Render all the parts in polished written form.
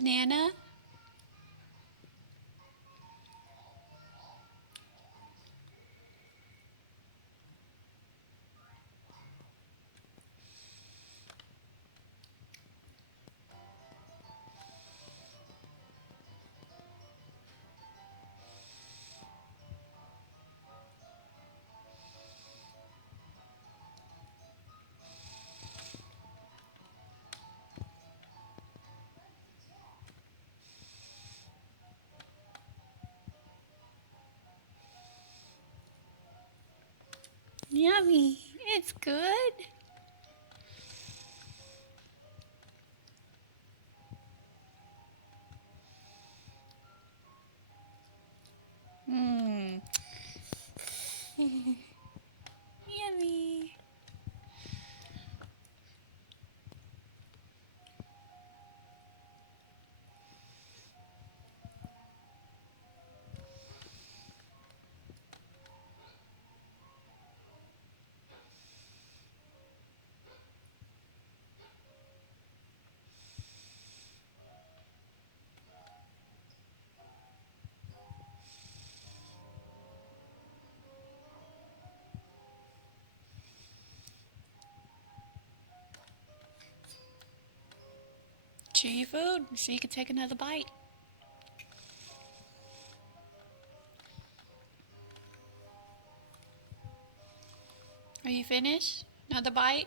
banana? Yummy. It's good. Mmm. Yummy. Chew your food so you can take another bite. Are you finished? Another bite?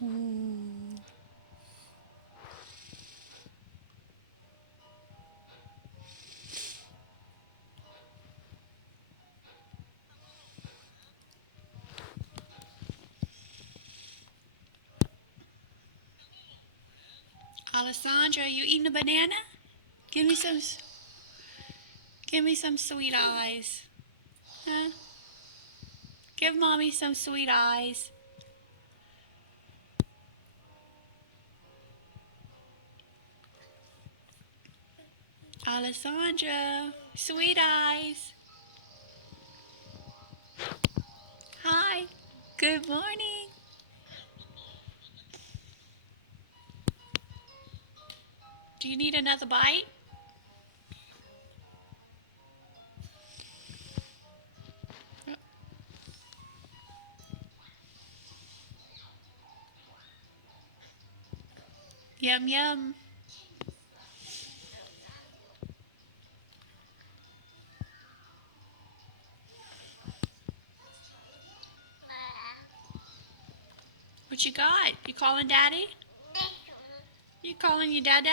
Ooh. Alessandra, you eating a banana? Give me some. Give me some sweet eyes. Huh? Give mommy some sweet eyes. Alessandra, sweet eyes. Hi. Good morning. Do you need another bite? Yum, yum. What you got? You calling daddy? You calling your dada?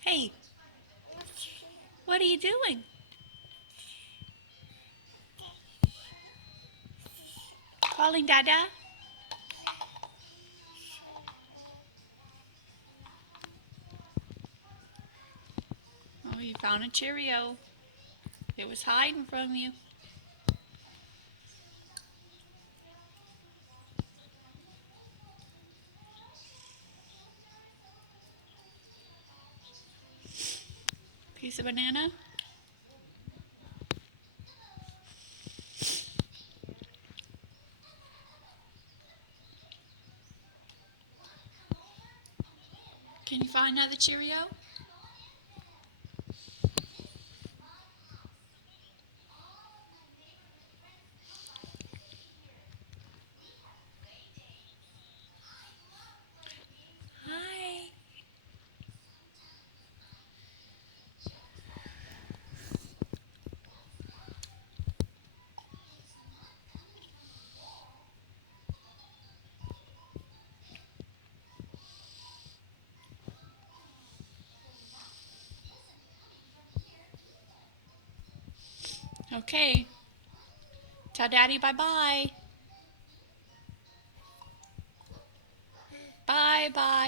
Hey, what are you doing? Calling dada? Oh, you found a Cheerio. It was hiding from you. Piece of banana? Can you find another Cheerio? Hi. Okay. Tell Daddy bye-bye. Bye-bye.